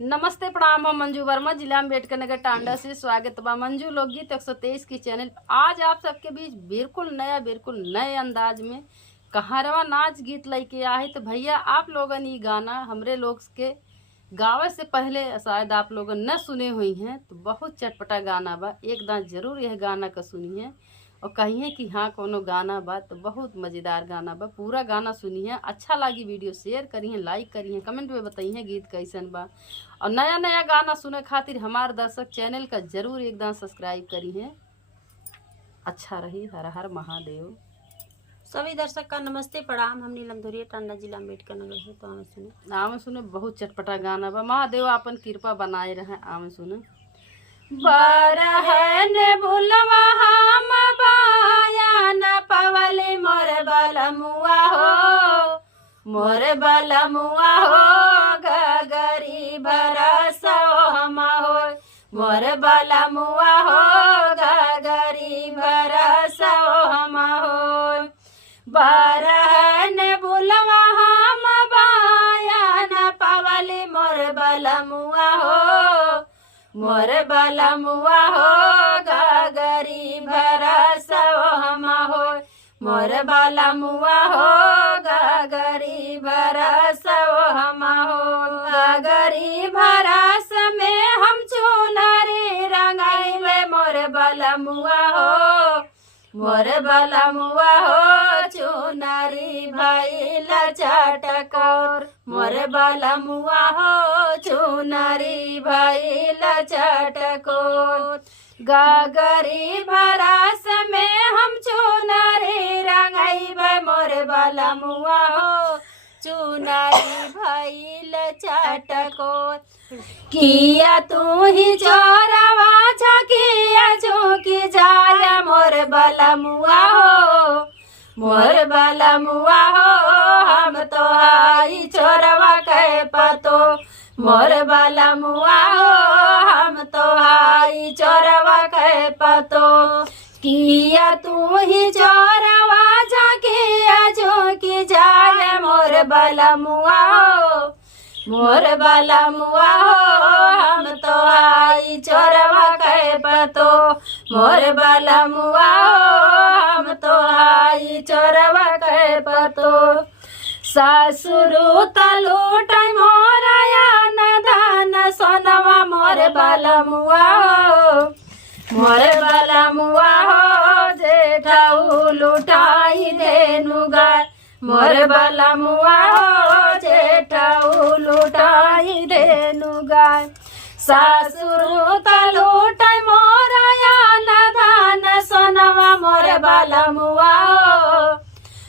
नमस्ते प्रणाम। हम मंजू वर्मा, जिला अम्बेडकर नगर टांडा से स्वागत बा मंजू लोकगीत 123 की चैनल। आज आप सबके बीच बिल्कुल नए अंदाज में कहारवा नाच गीत लेके आए। तो भैया आप लोगन ये गाना हमरे लोग के गावे से पहले शायद आप लोगन न सुने हुई हैं, तो बहुत चटपटा गाना बा। एक दांत जरूर यह गाना का सुनिए और कहिए कि हाँ कोनो गाना बा। तो बहुत मज़ेदार गाना बा, पूरा गाना सुनिए। अच्छा लगी वीडियो शेयर करिए, लाइक करिए, कमेंट में बताइए गीत कैसन बा। और नया गाना सुने खातिर हमारे दर्शक चैनल का जरूर एकदम सब्सक्राइब करिए। अच्छा रही। हर हर महादेव। सभी दर्शक का नमस्ते प्रणाम। हम नीलम धुरिया, टांडा जिला अम्बेडकर नगर से। तो आमे सुने बहुत चटपटा गाना बा। महादेव अपन कृपा बनाए रहे। आमे सुने। बारहन बुलवा हम बाया न पवले मोर बलमुआ हो, मोर बलमुआ हो गगरी बरसो हम हो, मोर बलमुआ हो गगरी बरसो हम हो। बारहन बुलवा हम बाया न पवले मोर बलमुआ हो, मोर बलमुआ हो गगरी भरसो हम हो, मोर बलमुआ हो गगरी भरसो हम हो। गगरी भरस में हम चुनरी रंगाइबे मोर बलमुआ हो, मोर बलमुआ हो चुनरी भइल चटकोर, मोर बलमुआ हो चुनरी भइल चटकोर। गगरी भरस में हम चुनरी रंगाइबे मोर बलमुआ हो चुनरी भइल चटकोर। किया तू ही चोरवा छकिया चौकी जाया मोर बलमुआ हो, मोर बलमुआ हो हम तो आई चोरवा कह पतो, मोर बलमुआ हो हम तो आई चोरवा कह पतो। किया तू ही चोरवा छकिया चौकी जाया मोर बलमुआ हो, मोर बलमुआ हो हम तो आई चोरवा कह पतो, मोर बलमुआ हो हम तो आई चोरवा कह पतो। सासुरु तलूट मोरया न धन सोनवा मोर बलमुआ हो, मोर बलमुआ हो जेठाऊ लुटाई देनु गाय, मोर बलमुआ हो जेठाऊ लुटाई देनु गाय। सासुरु तलूट मोरया न धन सोनवा मोर बलमुआ हो,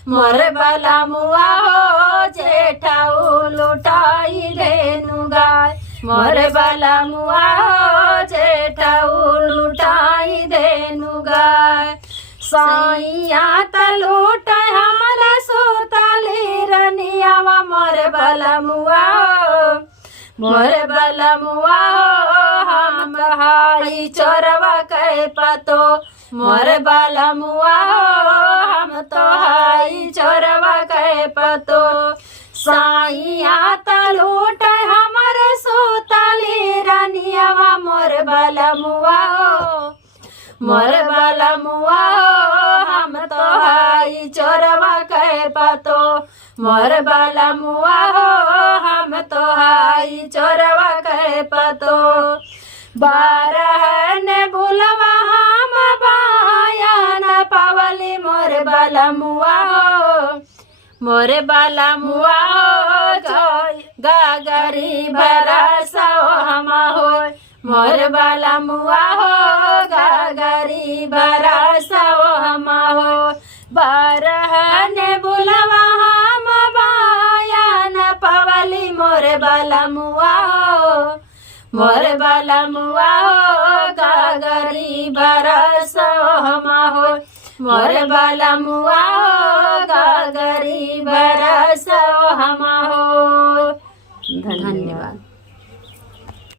मोर बलमुआ हो जेठाऊ लुटाई देनु गाय, मोर बलमुआ हो जेठाऊ लुटाई देनु गाय। साइया तलूट हमर सुतली रनियावा मोर बलमुआ हो, मोर बलमुआ हो हम हाई चोरवा कह पतो, मोर बलमुआ हो हम तो हाई चोरवा कह पतो। साइया तलूट हमर सुतली रनियावा मोर बलमुआ हो, मोर बलमुआ हो हम तो हाई चोरवा कह पतो, मोर बलमुआ हो हम तो हाई चोरवा कह पतो। बारहन बुलवा हम बाया न पवली मोर बलमुआ हो, मोर बलमुआ हो गगरी भरसो हम हो, मोर बलमुआ हो गगरी भरसो हम हो। बारहन बुलवा हम बाया न पवली मोर बलमुआ हो, मोर बलमुआ हो गगरी भरसो हम हो, मोर बलमुआ हो गगरी भरसो हम हो। धन्यवाद।